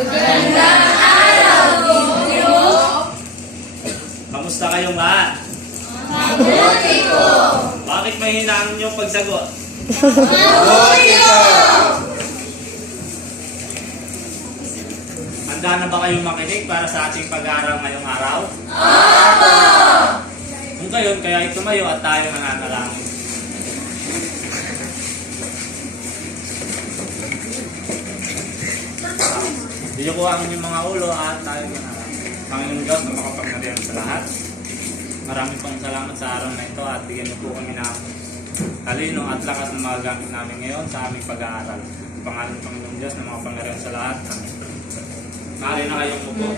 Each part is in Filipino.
Magandang araw, Tito! Kamusta kayong lahat? Mabuti po! Bakit mahina ang inyong pagsagot? Mabuti po! Handa na ba kayong makinig para sa ating pag-aaral ngayong araw? Opo! Kung gayon, kaya tumayo at tayo nananalangin. Diyo ko ang inyong mga ulo at tayo manalangin. Panginoon Diyos na makapagnariyan sa lahat. Maraming pong salamat sa araw na ito at bigyan niyo po kami ng talino at lakas na magagamit namin ngayon sa aming pag-aaral. Pangalan ng Panginoon Diyos na makapagnariyan sa lahat. Maaari na kayong upo.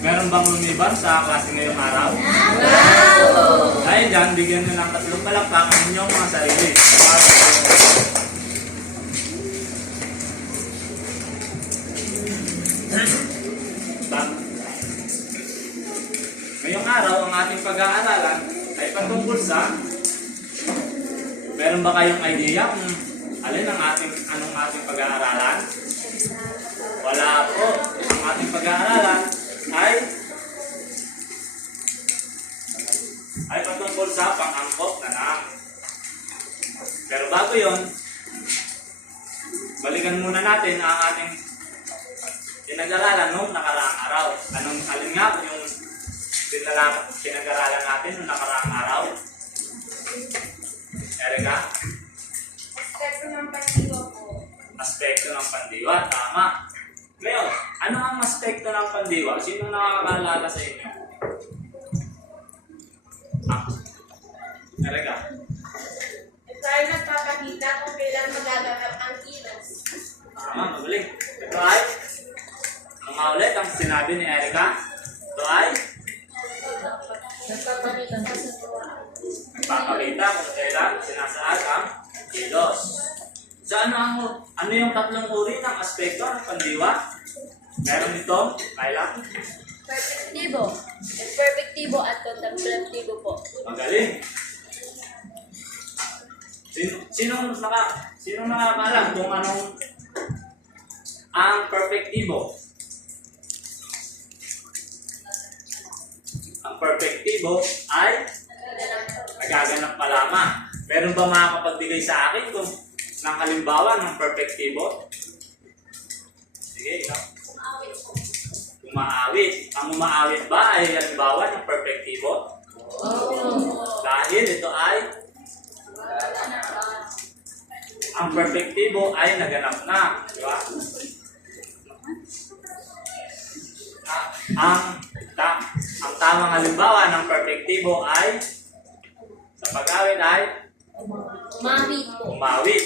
Meron bang lumiban sa klase ngayong araw? Dahil dyan, bigyan nyo ng 3 palakpakan ninyong mga sarili. Ngayong araw, ang ating pag-aaralan ay patungkol sa meron ba kayong idea kung anong ating pag-aaralan? Wala po. Ang ating pag-aaralan ay patungkol sa pang-angkop na lang. Pero bago yon, balikan muna natin ang ating pinag-aralan noong nakaraang araw. Alin nga po yung pinag-aralan natin noong nakaraang araw? Erika? Aspekto ng pandiwa po. Aspekto ng pandiwa, tama. Ngayon, ano ang aspekto ng pandiwa? Sino nakakaalala sa inyo? Erika? Tayo nagpapakita kung kailan magaganap ang kilos. Tama, magaling. Ito ay, ano nga ulit ang sinabi ni Erika? Ito ay, Nagpapakita sa tuwa. nagpapakita kung kailan sinasaad ang kilos. So ano yung 3 uri ng aspekto ng pandiwa? Meron dito, Kyla? Perpektibo. Perpektibo at kontemplatibo po. Magaling. Sino nakakaalam kung anong ang perpektibo? Ang perpektibo ay nagaganap pa lamang. Meron ba makakapagbigay sa akin kung ng halimbawa ng perpektibo? Sige, ikaw. Umaawit. Ang umaawit ba ay halimbawa ng perpektibo? Dahil ito ay ang perpektibo ay naganap na. Di ba? Ang tamang halimbawa ng perpektibo ay sa pag-awit ay Umawit po. umawit.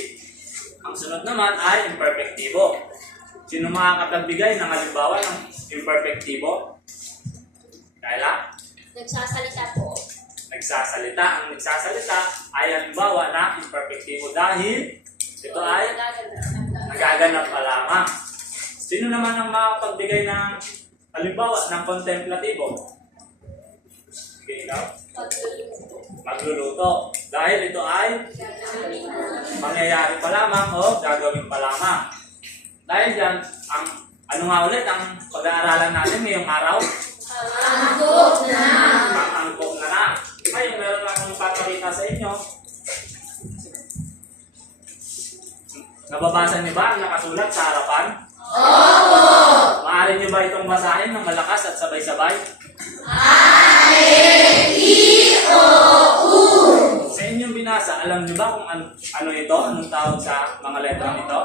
Ang sunod naman ay imperfectibo. Sino makakapagbigay ng halimbawa ng imperfectibo? Kayla? Nagsasalita po. Nagsasalita. Ang nagsasalita ay halimbawa ng imperfectibo dahil ito ay nagaganap pa lamang. Sino naman ang makakapagbigay ng halimbawa ng contemplatibo? Sige, ikaw. Magluluto. Dahil ito ay mangyayari pa lamang o gagawin pa lamang. Dahil dyan, ano nga ulit ang pag-aaralan natin ngayong araw? Angkop na. Pang-angkop na na. Ngayon, meron akong papakita sa inyo. Nababasa niyo ba ang nakasulat sa harapan? Opo! Maaari niyo ba itong basahin ng malakas at sabay-sabay? Sa inyong binasa, alam niyo ba kung ano ito? Anong tawag sa mga letrang ito?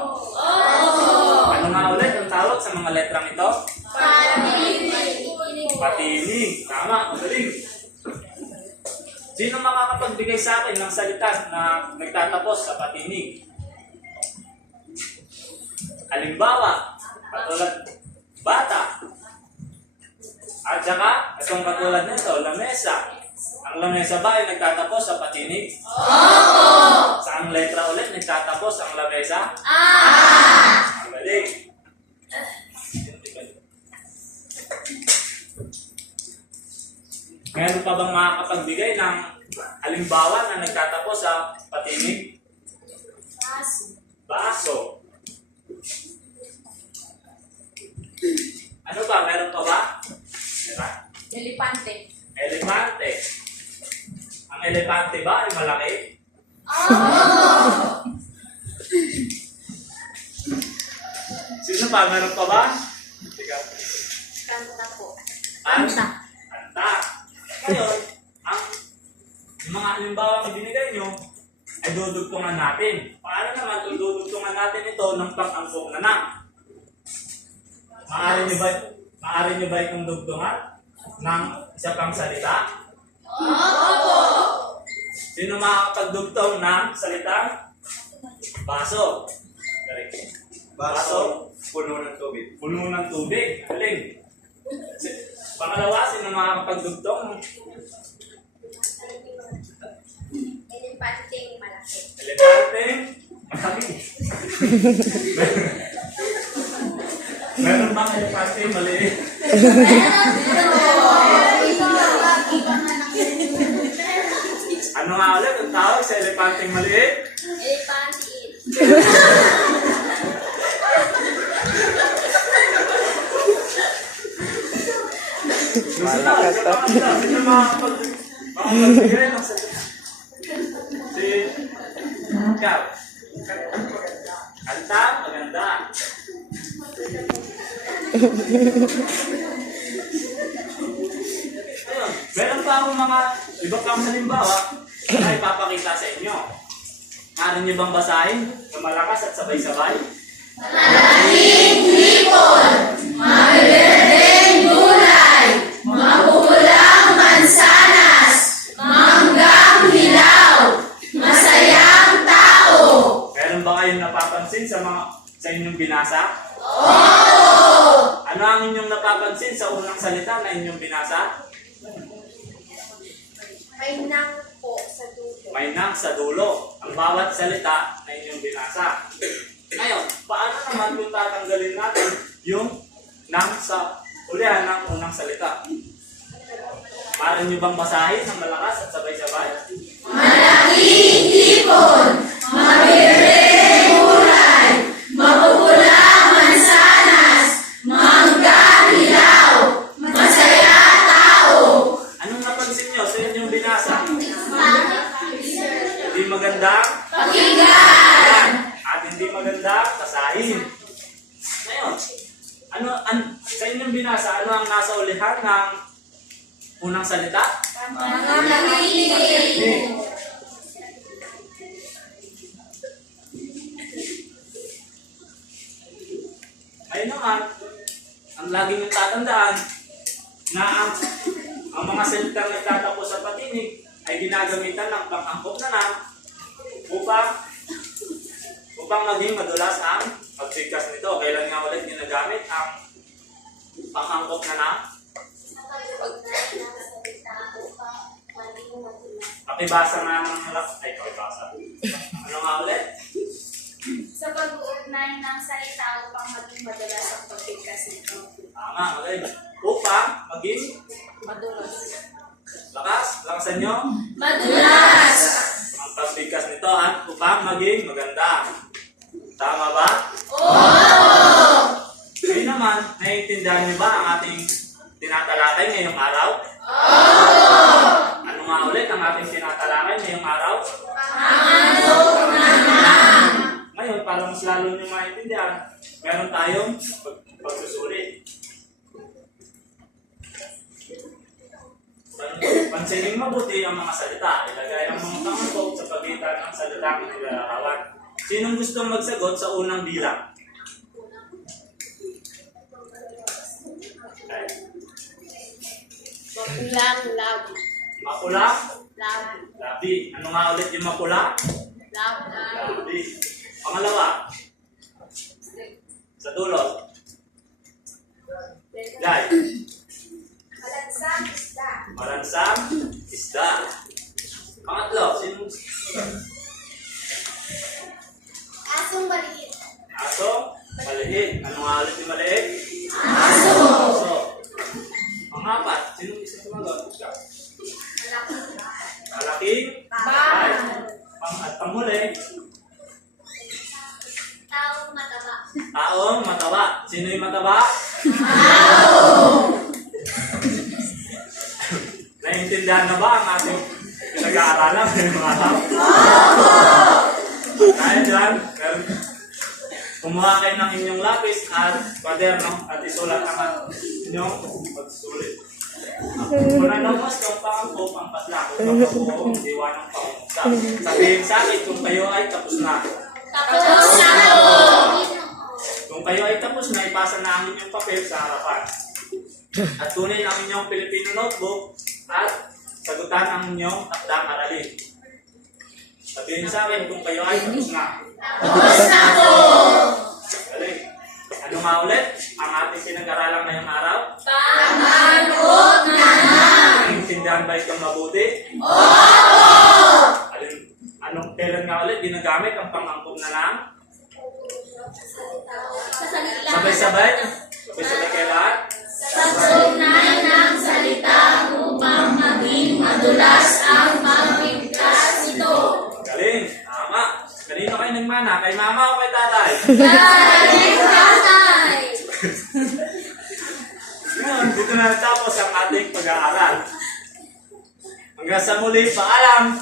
Ano nga ulit ang tawag sa mga letrang ito? Patinig. Tama, magaling. Sino makakapagbigay sa akin ng salita na nagtatapos sa patinig? Halimbawa, katulad bata. At saka, itong katulad nito, lamesa. Ang lamesa ba ay nagtatapos sa patinig? Opo! Saang letra ulit nagtatapos ang lamesa? Magaling. Meron pa bang makakapagbigay ng halimbawa na nagtatapos sa patinig? elepante ba ay malaki? Sino pa? Meron pa ba? Ikaw. Kanta po. Kanta. Kanta. Ngayon, yung mga halimbawa na binigay nyo, ay dudugtungan natin. Paano naman kung dudugtungan natin ito ng pang-angkong nanak? Maaari nyo ba itong dugtungan ng isa pang salita? Opo! Sino makakapagdugtong ng salitang baso? Correct. Baso, Puno ng tubig. puno ng tubig. Galing. Pangalawa, sino makakapagdugtong? Elepanteng malaki. Elepante. Malaki. Meron bang elepante maliit? Ano nga ulit ang tawag sa elepanteng maliit? Elepantiin. Malakas to. Sino makakapagbigay ng salita? Si... Ikaw. Kanta, maganda. Ayun, meron pa akong mga iba pang halimbawa na ipapakita sa inyo. Maaari niyo bang basahin na malakas at sabay-sabay? Malaking hipon, mabiberdeng gulay, mapupulang mansanas, manggang hilaw, masayang tao. Meron ba kayong napapansin sa inyong binasa? Oo! Ano ang inyong napapansin sa unang salita na inyong binasa? May nang po sa dulo. May nang sa dulo. Ang bawat salita na inyong binasa. Ngayon, paano naman kung tatanggalin natin yung nang sa ulihan ng unang salita? Para nyo bang basahin ng malakas at sabay-sabay? Malaking hipon, mabiberdeng gulay, mapupulang mansanas, manggang hilaw, masayang tao. Anong napansin nyo sa inyong binasa? Hindi magandang Pakinggan! at hindi magandang basahin. Ngayon, sa inyong binasa, ano ang nasa ulihan ng unang salita? Malaking Ayun naman, ang lagi niyong tatandaan na ang mga salitang nagtatapos sa patinig ay ginagamitan ng pang-angkop na na upang maging madulas ang pagbigkas nito. Kailan nga ulit ginagamit ang pang-angkop na na? Pakibasa nga ng pakibasa. Ano nga ulit? Sa pag-uugnay ng salita upang maging madalas ang pagbigkas nito. Tama, magaling. Upang maging Madulas. lakasan nyo madulas! ang pagbigkas nito at upang maging maganda. Tama ba? Oo! Ngayon naman, naiintindihan niyo ba ang ating tinatalakay ngayong araw? Ano nga ulit ang ating tinatalakay ngayong araw? Ngayon, para mas lalo niyo maintindihan, meron tayong pagsusulit. Pansinin mabuti ang mga salita. Ilagay ang mga pangangkop sa pagitan ng salitang nilalarawan. Sinong gustong magsagot sa unang bilang? Okay. Mapulang labi. Mapula, Labi. labi. Ano nga ulit yung mapula? Labi. Labi. Pangalawa, sa dulo. Jai. Malansang isda. Maransang isda. Pangatlo, sino? Asong maliit. Aso, maliit. Ano nga ulit yung maliit? Aso! Aso. Pangapat, sino isa sumagot? Malaking Malaking bahay. At panghuli, Taong mataba. taong mataba. Sino yung mataba? Naiintindihan na ba ang ating Nag-aaralan ngayong araw? Kaya dyan, kumuha kayo ng inyong lapis at kwaderno at isulat ang inyong pagsulit. Kung ano mas yung pangako, pangpatlako, pangkabuo, diwa ng pangungusap. Sabihin sa akin kung kayo ay tapos na. Tapos na po. Kung kayo ay tapos na, ipasa na ang inyong papel sa harapan. At kunin ang inyong Filipino notebook at sagutan ang inyong takdang aralin. Sabihin sa akin kung kayo ay tapos na. Tapos na po. Galing. Ano nga ulit ang ating pinag-aralan ngayong araw? Pangalagot na lang. Naintindihan ba itong mabuti? Opo. Anong kailan nga ulit ginagamit ang pangangkop na lang? Sabay-sabay? Sabay-sabay kayo lahat? Pagsugnay ng salita upang maging madulas ang pagbigkas ito. Galing. Tama. Kanino kayo nagmana? Kay mama o kay tatay? Galing tatay. Ngayon, dito na natapos ang ating pag-aaral. Hanggang sa muli, paalam!